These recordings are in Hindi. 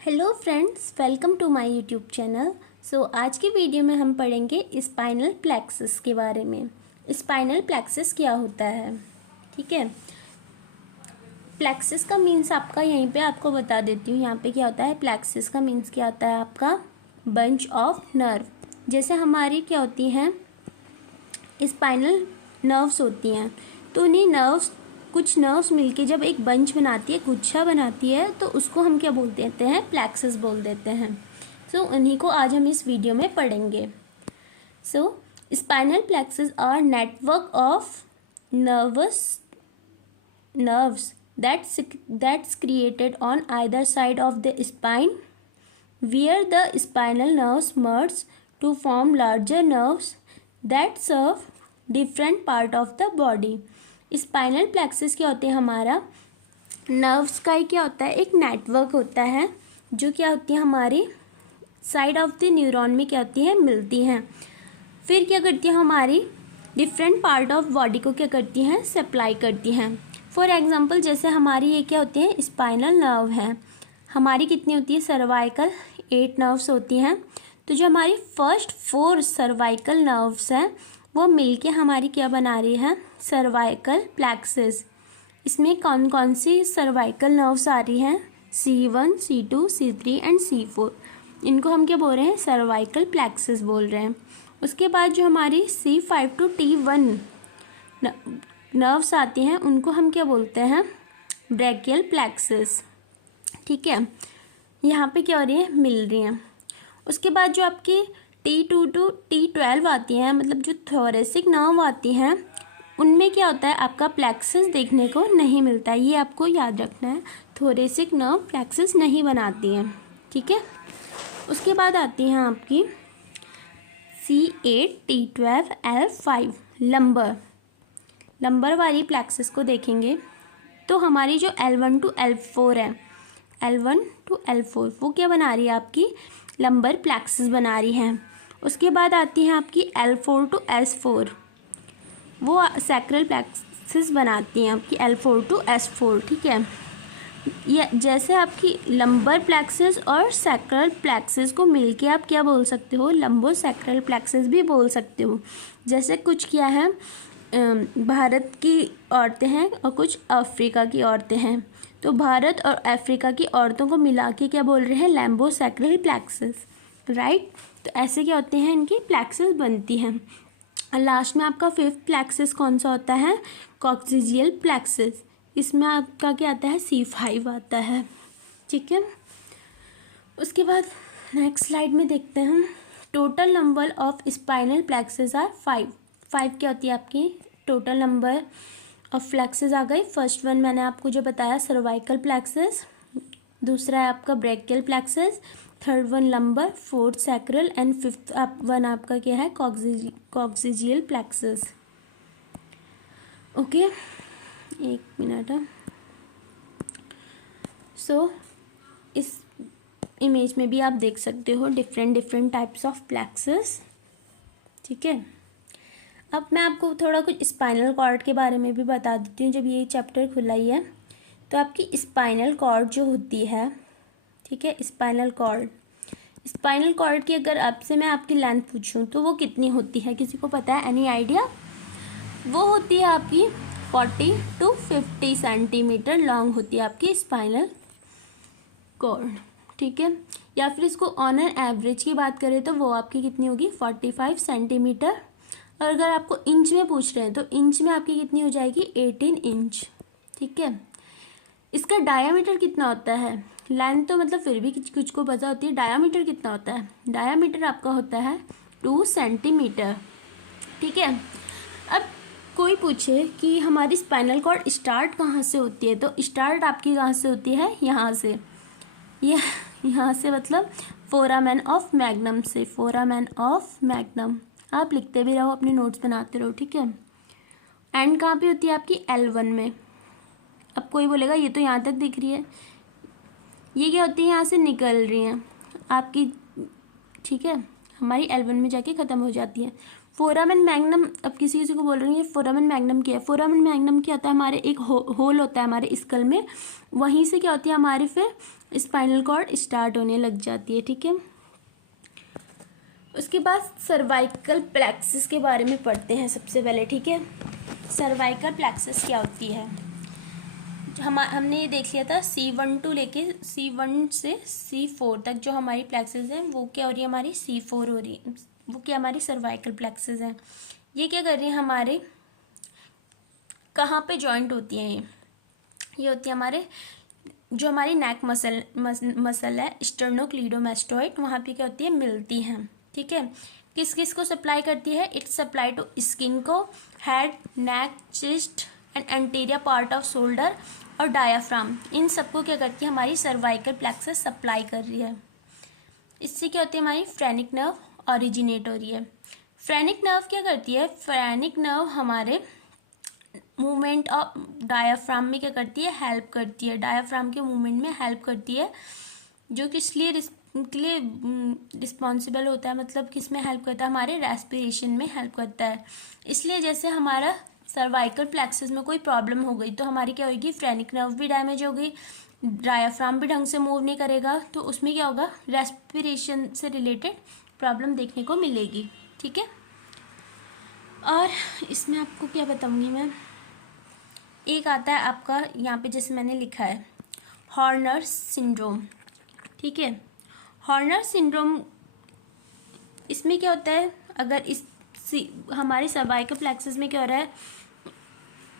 Hello friends, welcome to my YouTube channel. आज की वीडियो में हम पढ़ेंगे स्पाइनल प्लेक्सस के बारे में। स्पाइनल प्लेक्सस क्या होता है, ठीक है। प्लेक्सस का मीन्स आपका यहीं पे आपको बता देती हूँ। यहाँ पे क्या होता है, प्लेक्सस का मीन्स क्या होता है आपका बंच ऑफ नर्व। जैसे हमारी क्या होती हैं, स्पाइनल नर्व्स होती हैं, तो उन्हीं नर्व्स कुछ नर्व्स मिलके जब एक बंच बनाती है, गुच्छा बनाती है, तो उसको हम क्या बोल देते हैं, प्लेक्सस बोल देते हैं। उन्हीं को आज हम इस वीडियो में पढ़ेंगे। Spinal plexus are network of nerves that's created on either side of the spine, where the spinal nerves merge to form larger nerves that serve different part of the body। Spinal plexus क्या होते हैं, हमारा नर्व्स का ही क्या होता है, एक नेटवर्क होता है जो क्या होती है हमारी साइड ऑफ द न्यूरॉन में क्या होती है, मिलती हैं। फिर क्या करती है, हमारी डिफरेंट पार्ट ऑफ बॉडी को क्या करती हैं, सप्लाई करती हैं। फॉर एग्जांपल जैसे हमारी ये क्या होती है, स्पाइनल नर्व है, हमारी कितनी होती है, सर्वाइकल 8 नर्व्स होती हैं। तो जो हमारी फर्स्ट 4 सर्वाइकल नर्व्स हैं वो मिलके हमारी क्या बना रही है, सर्वाइकल प्लेक्सस। इसमें कौन कौन सी सर्वाइकल नर्व्स आ रही हैं, C1, C2, C3 and C4। इनको हम क्या बोल रहे हैं, सर्वाइकल प्लेक्सस बोल रहे हैं। उसके बाद जो हमारी C5 to T1 नर्व्स आती हैं उनको हम क्या बोलते हैं, ब्रैकियल प्लेक्सस, ठीक है। यहाँ पे क्या हो रही है, मिल रही हैं। उसके बाद जो आपकी T2 to T12 आती हैं, मतलब जो थोरेसिक नर्व आती हैं, उनमें क्या होता है, आपका प्लेक्सस देखने को नहीं मिलता है। ये आपको याद रखना है, थोरेसिक नर्व प्लेक्सस नहीं बनाती हैं, ठीक है। उसके बाद आती हैं आपकी C8, T12, L5 लंबर वाली प्लेक्सस को देखेंगे तो हमारी जो L1 to L4 है, L1 to L4 वो क्या बना रही है, आपकी लंबर प्लेक्सस बना रही हैं। उसके बाद आती है आपकी L4 to S4, वो सैक्रल प्लेक्सस बनाती हैं आपकी L4 to S4, ठीक है। ये जैसे आपकी लंबर प्लेक्सस और सैक्रल प्लेक्सस को मिलके आप क्या बोल सकते हो, लंबो सैक्रल प्लेक्सस भी बोल सकते हो। जैसे कुछ क्या है, भारत की औरतें हैं और कुछ अफ्रीका की औरतें हैं, तो भारत और अफ्रीका की औरतों को मिला के क्या बोल रहे हैं, लैम्बो सैक्रल प्लेक्सस, राइट। तो ऐसे क्या होते हैं, इनकी प्लेक्सस बनती हैं। और लास्ट में आपका 5th प्लेक्सस कौन सा होता है, कॉक्सिजियल प्लेक्सस। इसमें आपका क्या आता है, C5 आता है, ठीक है। उसके बाद नेक्स्ट स्लाइड में देखते हैं, total number of spinal plexus are 5 क्या होती है आपकी टोटल नंबर ऑफ प्लेक्सस आ गई। फर्स्ट वन मैंने आपको जो बताया सर्वाइकल प्लेक्सस, दूसरा है आपका brachial plexus, third one lumbar, fourth sacral and fifth one आपका क्या है, कॉक्सिजियल प्लेक्सस। ओके, एक मिनट है। इस इमेज में भी आप देख सकते हो डिफरेंट टाइप्स ऑफ प्लेक्सस, ठीक है। अब मैं आपको थोड़ा कुछ स्पाइनल कॉर्ड के बारे में भी बता देती हूँ। जब ये चैप्टर खुला ही है तो आपकी स्पाइनल कॉर्ड जो होती है, ठीक है, स्पाइनल कॉर्ड की अगर आपसे मैं आपकी लेंथ पूछूं तो वो कितनी होती है, किसी को पता है, एनी आइडिया? वो होती है आपकी 40 to 50 सेंटीमीटर लॉन्ग होती है आपकी स्पाइनल कॉर्ड, ठीक है। या फिर इसको ऑन एन एवरेज की बात करें तो वो आपकी कितनी होगी, 45 सेंटीमीटर। और अगर आपको इंच में पूछ रहे हैं तो इंच में आपकी कितनी हो जाएगी, 18 इंच, ठीक है। इसका डायामीटर कितना होता है, लेंथ तो मतलब फिर भी कुछ को पता होती है, डायामीटर कितना होता है, डायामीटर आपका होता है 2 सेंटीमीटर, ठीक है। अब कोई पूछे कि हमारी स्पाइनल कॉर्ड स्टार्ट कहाँ से होती है, तो स्टार्ट आपकी कहाँ से होती है, यहाँ से, यहाँ से मतलब फोरामेन ऑफ मैग्नम से, फोरामेन ऑफ मैग्नम। आप लिखते भी रहो, अपने नोट्स बनाते रहो, ठीक है। एंड कहाँ पे होती है आपकी, L1 में। अब कोई बोलेगा ये तो यहाँ तक दिख रही है, ये क्या होती है, यहाँ से निकल रही हैं आपकी, ठीक है, हमारी L1 में जाके ख़त्म हो जाती है। फोरामेन मैग्नम, अब किसी को बोल रही है फोरामेन मैग्नम क्या है, फोरामेन मैग्नम क्या होता है, हमारे एक होल होता है हमारे स्कल में, वहीं से क्या होती है हमारी फिर स्पाइनल कॉर्ड स्टार्ट होने लग जाती है, ठीक है। उसके बाद सर्वाइकल प्लेक्सस के बारे में पढ़ते हैं सबसे पहले, ठीक है। सर्वाइकल प्लेक्सस क्या होती है? हमने ये देख लिया था C1 टू लेके C1 से C4 तक जो हमारी प्लेक्सस है वो क्या हो रही है, हमारी C4 हो रही है, वो क्या हमारी सर्वाइकल प्लेक्सस है। ये क्या कर रही है, हमारे कहाँ पे जॉइंट होती हैं ये होती है हमारे जो हमारी नेक मसल है स्टर्नोक्लीडोमास्टोइड, वहाँ पे क्या होती है, मिलती हैं, ठीक है। किस किस को सप्लाई करती है? इट्स सप्लाई टू स्किन को, head, neck, chest and anterior part off shoulder और डायाफ्राम, इन सबको क्या करती है, हमारी सर्वाइकल प्लेक्सस सप्लाई कर रही है। इससे क्या होती है, हमारी फ्रेनिक नर्व ओरिजिनेट हो रही है। फ्रेनिक नर्व क्या करती है? फ्रेनिक नर्व हमारे मूवमेंट ऑफ डायाफ्राम में क्या करती है, हेल्प करती है, डायाफ्राम के मूवमेंट में हेल्प करती है, जो किस लिए रिस्पॉन्सिबल होता है, मतलब किस में हेल्प करता है, हमारे रेस्पिरेशन में हेल्प करता है। इसलिए जैसे हमारा सर्वाइकल प्लेक्सस में कोई प्रॉब्लम हो गई तो हमारी क्या होगी, फ्रेनिक नर्व भी डैमेज हो गई, डायाफ्राम भी ढंग से मूव नहीं करेगा, तो उसमें क्या होगा, रेस्पिरेशन से रिलेटेड प्रॉब्लम देखने को मिलेगी, ठीक है। और इसमें आपको क्या बताऊंगी मैं, एक आता है आपका यहाँ पे जैसे मैंने लिखा है हॉर्नर सिंड्रोम, ठीक है। हॉर्नर सिंड्रोम, इसमें क्या होता है, अगर हमारी सर्वाइकल प्लेक्सस में क्या हो रहा है,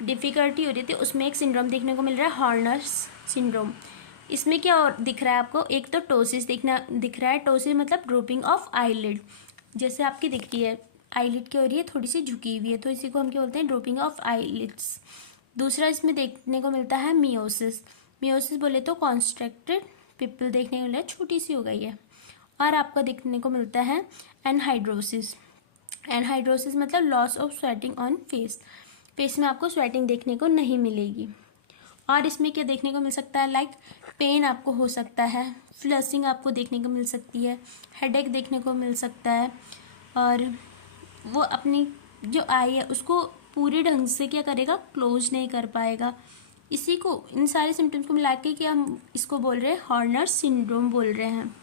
डिफिकल्टी हो रही थी, उसमें एक सिंड्रोम देखने को मिल रहा है हॉर्नर सिंड्रोम। इसमें क्या और दिख रहा है आपको, एक तो टोसिस दिख रहा है, टोसिस मतलब ड्रोपिंग ऑफ आईलिड, जैसे आपकी दिख रही है आईलिड क्या हो रही है, थोड़ी सी झुकी हुई है, तो इसी को हम क्या बोलते हैं, ड्रोपिंग ऑफ आईलिड्स। दूसरा इसमें देखने को मिलता है मियोसिस, मियोसिस बोले तो कॉन्स्ट्रक्टेड पिपल देखने को मिल रहा है, छोटी सी हो गई है। और आपको देखने को मिलता है एनहाइड्रोसिस, एनहाइड्रोसिस मतलब loss of sweating on face, face में आपको स्वेटिंग देखने को नहीं मिलेगी। और इसमें क्या देखने को मिल सकता है, लाइक पेन आपको हो सकता है, फ्लशिंग आपको देखने को मिल सकती है, हेडेक देखने को मिल सकता है, और वो अपनी जो आई है उसको पूरी ढंग से क्या करेगा, क्लोज नहीं कर पाएगा। इसी को, इन सारे सिम्टम्स को मिला के क्या हम इसको बोल रहे हैं, हॉर्नर सिंड्रोम बोल रहे हैं।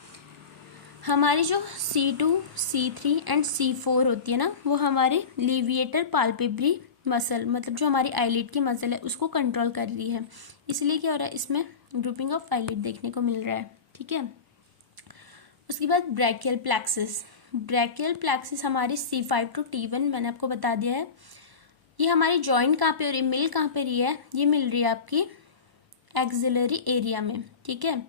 हमारी जो C2, C3 एंड C4 होती है ना, वो हमारे लिविएटर पाल्पेब्री मसल, मतलब जो हमारी आईलिड की मसल है उसको कंट्रोल कर रही है, इसलिए क्या हो रहा है, इसमें ड्रूपिंग ऑफ आईलिड देखने को मिल रहा है, ठीक है। उसके बाद ब्रैकियल प्लेक्सस, ब्रैकियल प्लेक्सस हमारी C5 टू T1 मैंने आपको बता दिया है। ये हमारी जॉइंट कहाँ पे हो रही है, मिल कहाँ पे रही है, ये मिल रही है आपकी एक्सिलरी एरिया में, ठीक है।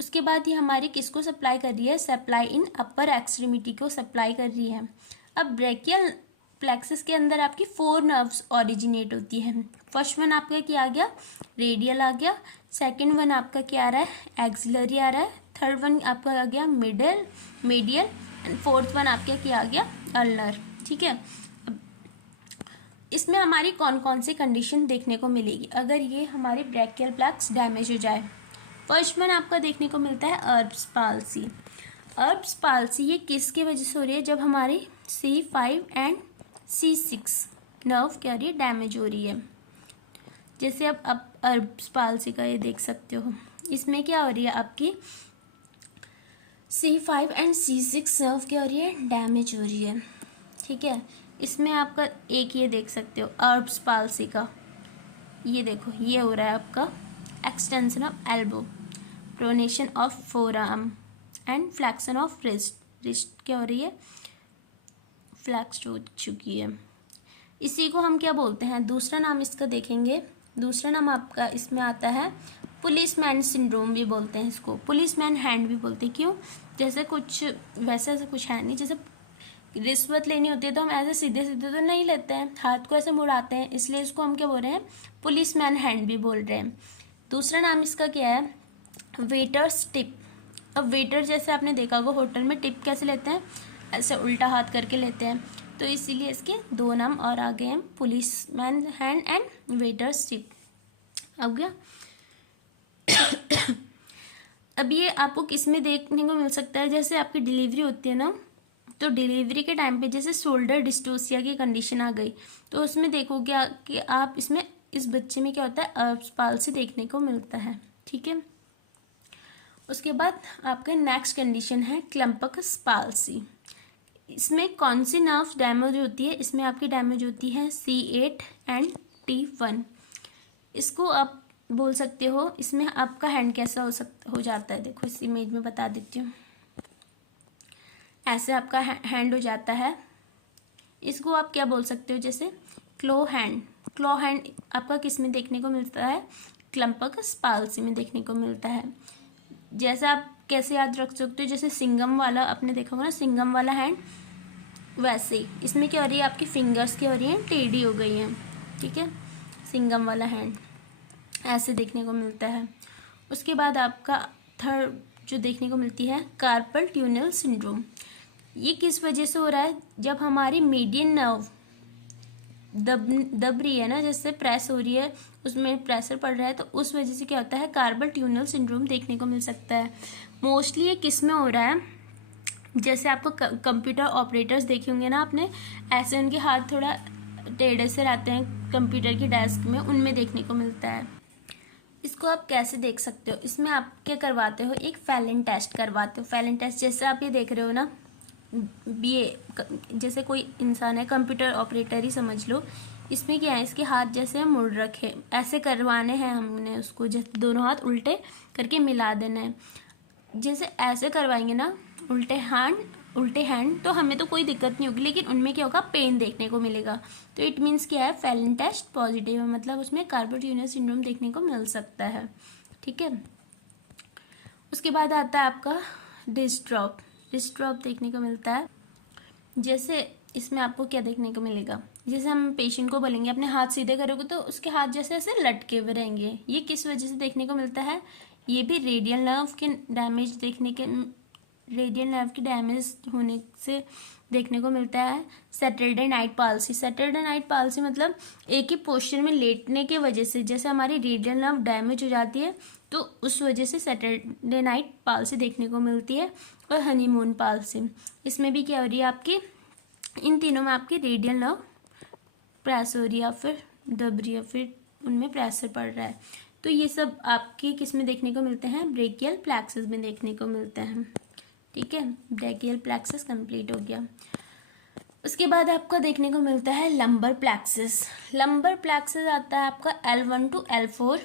उसके बाद ये हमारी किसको सप्लाई कर रही है, सप्लाई इन अपर एक्सट्रीमिटी को सप्लाई कर रही है। अब ब्रैकियल प्लेक्सस के अंदर आपकी 4 नर्व्स ओरिजिनेट होती है। फर्स्ट वन आपका क्या आ गया, रेडियल आ गया, सेकंड वन आपका क्या आ रहा है, एक्सिलरी आ रहा है, थर्ड वन आपका आ गया मेडियल एंड फोर्थ वन आपका क्या आ गया, अल्नर, ठीक है। इसमें हमारी कौन कौन सी कंडीशन देखने को मिलेगी अगर ये हमारी ब्रैकियल प्लेक्स डैमेज हो जाए। फर्स्ट वन आपका देखने को मिलता है अर्ब्स पाल्सी। अर्ब्स पाल्सी ये किसकी वजह से हो रही है, जब हमारी C5 एंड C6 नर्व क्या हो रही है, डैमेज हो रही है। जैसे अब आप अर्ब्स पाल्सी का ये देख सकते हो, इसमें क्या हो रही है, आपकी C5 एंड C6 नर्व क्या हो रही है, डैमेज हो रही है, ठीक है। इसमें आपका एक ये देख सकते हो अर्ब्स पाल्सी का, ये देखो ये हो रहा है आपका extension of elbow, pronation of forearm and flexion of wrist, wrist क्या हो रही है, फ्लैक्स हो चुकी है। इसी को हम क्या बोलते हैं, दूसरा नाम इसका देखेंगे, दूसरा नाम आपका इसमें आता है पुलिसमैन सिंड्रोम भी बोलते हैं इसको, पुलिसमैन हैंड भी बोलते हैं। क्यों, जैसे कुछ वैसे ऐसा कुछ है नहीं, जैसे रिश्वत लेनी होती है तो हम ऐसे सीधे सीधे तो नहीं लेते हैं, हाथ को ऐसे मुड़ाते हैं, इसलिए इसको हम क्या बोल रहे हैं, पुलिसमैन हैंड भी बोल रहे हैं। दूसरा नाम इसका क्या है, वेटर्स टिप। अब वेटर जैसे आपने देखा होगा होटल में टिप कैसे लेते हैं, ऐसे उल्टा हाथ करके लेते हैं, तो इसीलिए इसके 2 नाम और आ गए हैं, policeman hand and waiters tip. अब गया अब ये आपको किस में देखने को मिल सकता है, जैसे आपकी डिलीवरी होती है ना, तो डिलीवरी के टाइम पे जैसे शोल्डर डिस्टोसिया की कंडीशन आ गई, तो उसमें देखोगे कि आप इसमें इस बच्चे में क्या होता है, अर्ब्स पाल्सी देखने को मिलता है, ठीक है। उसके बाद आपका नेक्स्ट कंडीशन है क्लम्पकस पाल्सी। इसमें कौन सी नर्व डैमेज होती है? इसमें आपकी डैमेज होती है C8 एंड T1। इसको आप बोल सकते हो, इसमें आपका हैंड कैसा हो जाता है, देखो इस इमेज में बता देती हूँ। ऐसे आपका हैंड हो जाता है। इसको आप क्या बोल सकते हो, जैसे क्लो हैंड। क्लो हैंड आपका किस में देखने को मिलता है? क्लम्पकस पाल्सी में देखने को मिलता है। जैसे आप कैसे याद रख सकते हो, जैसे सिंगम वाला आपने देखा होगा ना, सिंगम वाला हैंड, वैसे ही इसमें क्या हो रही है, आपकी फिंगर्स क्या हो रही हैं, टेढ़ी हो गई हैं। ठीक है, सिंगम वाला हैंड ऐसे देखने को मिलता है। उसके बाद आपका थर्ड जो देखने को मिलती है कार्पल ट्यूनल सिंड्रोम। ये किस वजह से हो रहा है? जब हमारी मीडियन नर्व दब रही है ना, जैसे प्रेस हो रही है, उसमें प्रेशर पड़ रहा है, तो उस वजह से क्या होता है, कार्पल ट्यूनल सिंड्रोम देखने को मिल सकता है। मोस्टली ये किस में हो रहा है? जैसे आपको कंप्यूटर ऑपरेटर्स देखे होंगे ना आपने, ऐसे उनके हाथ थोड़ा टेढ़े से रहते हैं कंप्यूटर की डेस्क में, उनमें देखने को मिलता है। इसको आप कैसे देख सकते हो? इसमें आप क्या करवाते हो, एक फैलन टेस्ट करवाते हो। फैलन टेस्ट जैसे आप ये देख रहे हो ना, ये जैसे कोई इंसान है, कंप्यूटर ऑपरेटर ही समझ लो। इसमें क्या है, इसके हाथ जैसे मुड़ रखे, ऐसे करवाने हैं हमने उसको, जैसे दोनों हाथ उल्टे करके मिला देना है। जैसे ऐसे करवाएंगे ना उल्टे हैंड, तो हमें तो कोई दिक्कत नहीं होगी, लेकिन उनमें क्या होगा, पेन देखने को मिलेगा। तो इट मीन्स क्या है, फैलन टेस्ट पॉजिटिव है, मतलब उसमें कार्पल ट्यूनल सिंड्रोम देखने को मिल सकता है। ठीक है, उसके बाद आता है आपका रिस्ट ड्रॉप देखने को मिलता है। जैसे इसमें आपको क्या देखने को मिलेगा, जैसे हम पेशेंट को बोलेंगे अपने हाथ सीधे करोगे, तो उसके हाथ जैसे ऐसे लटके हुए रहेंगे। ये किस वजह से देखने को मिलता है? ये भी रेडियल नर्व की डैमेज होने से देखने को मिलता है। सैटरडे नाइट पाल्सी मतलब एक ही पोस्चर में लेटने के वजह से, जैसे हमारी रेडियल नर्व डैमेज हो जाती है, तो उस वजह से सैटरडे नाइट पाल्सी देखने को मिलती है। और हनीमून पाल्सी, इसमें भी क्या हो रही है आपकी, इन तीनों में आपकी रेडियल नर्व प्रेस हो रही है या फिर दब रही है, फिर उनमें प्रेशर पड़ रहा है। तो ये सब आपकी किस में देखने को मिलते हैं? ब्रेकियल प्लेक्सस में देखने को मिलते हैं। ठीक है, ब्रेकियल प्लेक्सस कंप्लीट हो गया। उसके बाद आपका देखने को मिलता है लंबर प्लेक्सस आता है आपका L1 to L4।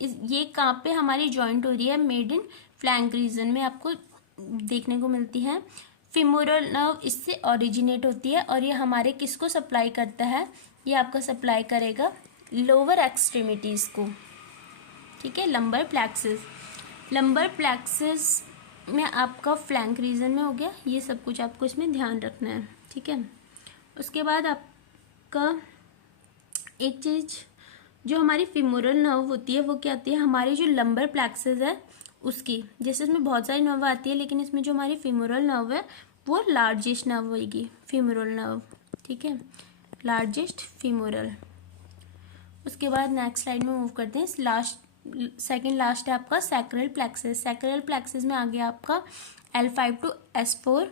ये कहाँ पे हमारी जॉइंट हो रही है? मिड इन फ्लैंक रीजन में आपको देखने को मिलती है। फिमोरल नर्व इससे ओरिजिनेट होती है, और ये हमारे किसको सप्लाई करता है? ये आपका सप्लाई करेगा लोअर एक्सट्रीमिटीज को। ठीक है, लंबर प्लेक्सस में आपका फ्लैंक रीजन में हो गया। ये सब कुछ आपको इसमें ध्यान रखना है। ठीक है, उसके बाद आपका एक चीज जो हमारी फिमोरल नर्व होती है, वो क्या आती है, हमारी जो लंबर प्लेक्सस है उसकी, जैसे इसमें बहुत सारी नर्व आती है, लेकिन इसमें जो हमारी फिमोरल नर्व है वो लार्जेस्ट नर्व होगी, फिमोरल नर्व। ठीक है, लार्जेस्ट फिमोरल। उसके बाद नेक्स्ट स्लाइड में मूव करते हैं। सेकेंड लास्ट है आपका सैक्रल प्लेक्सस में आ गया आपका L5 to S4।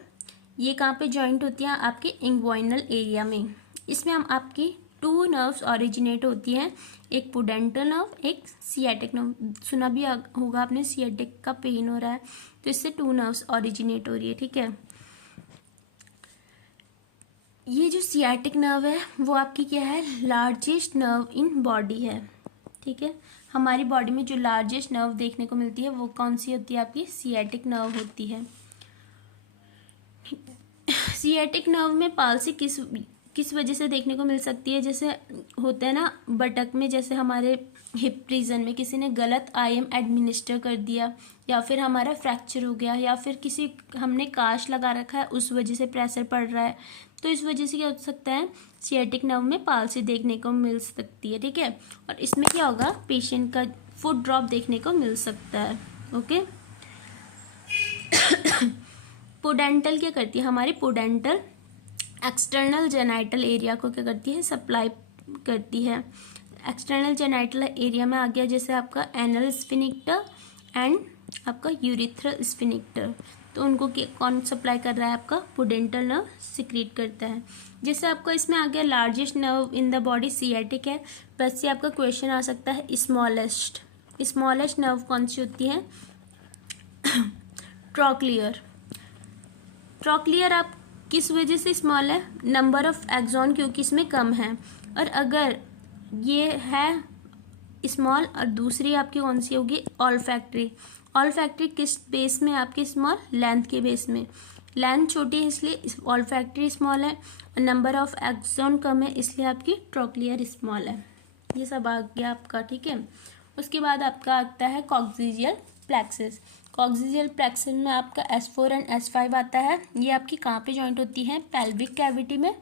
ये कहाँ पे जॉइंट होती है? आपके इंग्वाइनल एरिया में। इसमें हम आपकी 2 नर्व्स ओरिजिनेट होती हैं, एक पुडेंटल नर्व, एक सियाटिक नर्व। सुना भी होगा आपने, सियाटिक का पेन हो रहा है, तो इससे 2 नर्व्स ओरिजिनेट हो रही है। ठीक है, ये जो सियाटिक नर्व है वो आपकी क्या है? लार्जेस्ट नर्व इन बॉडी है। ठीक है, हमारी बॉडी में जो लार्जेस्ट नर्व देखने को मिलती है वो कौन सी होती है? आपकी सियाटिक नर्व होती है। सियाटिक नर्व में पाल्सी किस वजह से देखने को मिल सकती है? जैसे होता है ना बटक में, जैसे हमारे हिप रीजन में किसी ने गलत IM एडमिनिस्टर कर दिया, या फिर हमारा फ्रैक्चर हो गया, या फिर हमने काश लगा रखा है उस वजह से प्रेशर पड़ रहा है, तो इस वजह से क्या हो सकता है? सियाटिक नर्व में पाल्सी देखने को मिल सकती है। ठीक है, और इसमें क्या होगा? पेशेंट का फुट ड्रॉप देखने को मिल सकता है। ओके, पुडेंटल क्या करती है? हमारी पुडेंटल एक्सटर्नल जेनाइटल एरिया को क्या करती है? सप्लाई करती है। एक्सटर्नल जेनाइटल एरिया में आ गया जैसे आपका एनल स्फिनिक्टर एंड आपका यूरिथ्रल स्फिनिक्टर, तो उनको कौन सप्लाई कर रहा है? आपका पुडेंटल नर्व सिक्रीट करता है। जैसे आपका इसमें आ गया largest nerve in the body sciatic है, प्लस से आपका क्वेश्चन आ सकता है स्मॉलेस्ट नर्व कौन सी होती है? ट्रॉक्लियर। ट्रॉक्लियर आप किस वजह से स्मॉल है? नंबर ऑफ एक्सॉन क्योंकि इसमें कम है। और अगर ये है स्मॉल और दूसरी आपकी कौन सी होगी? ऑल्फैक्टरी। ऑल्फैक्टरी किस बेस में आपकी स्मॉल? लेंथ के बेस में। लेंथ छोटी है इसलिए ऑल्फैक्टरी स्मॉल है, और नंबर ऑफ एक्सॉन कम है इसलिए आपकी ट्रॉक्लियर स्मॉल है। ये सब आ गया आपका, ठीक है। उसके बाद आपका आता है कॉक्सिजियल प्लेक्सस। कॉक्सिजियल प्लेक्सस में आपका S4 एंड S5 आता है। ये आपकी कहाँ पे जॉइंट होती है? पेल्विक कैविटी में।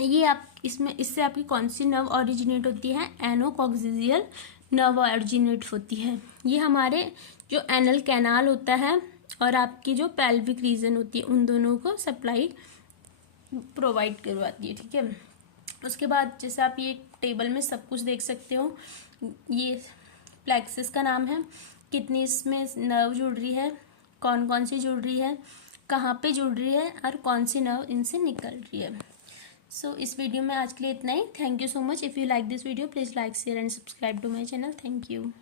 ये आप इससे आपकी कौन सी नर्व ओरिजिनेट होती है? एनोकॉक्सिजियल नर्व ओरिजिनेट होती है। ये हमारे जो एनल कैनाल होता है और आपकी जो पेल्विक रीजन होती है उन दोनों को सप्लाई प्रोवाइड करवाती है, ठीक है। उसके बाद जैसे आप ये टेबल में सब कुछ देख सकते हो, ये प्लेक्सस का नाम है, कितनी इसमें नर्व जुड़ रही है, कौन कौन सी जुड़ रही है, कहाँ पे जुड़ रही है और कौन सी नर्व इनसे निकल रही है। सो इस वीडियो में आज के लिए इतना ही। Thank you so much. If you like this video please like share and subscribe to my channel. Thank you.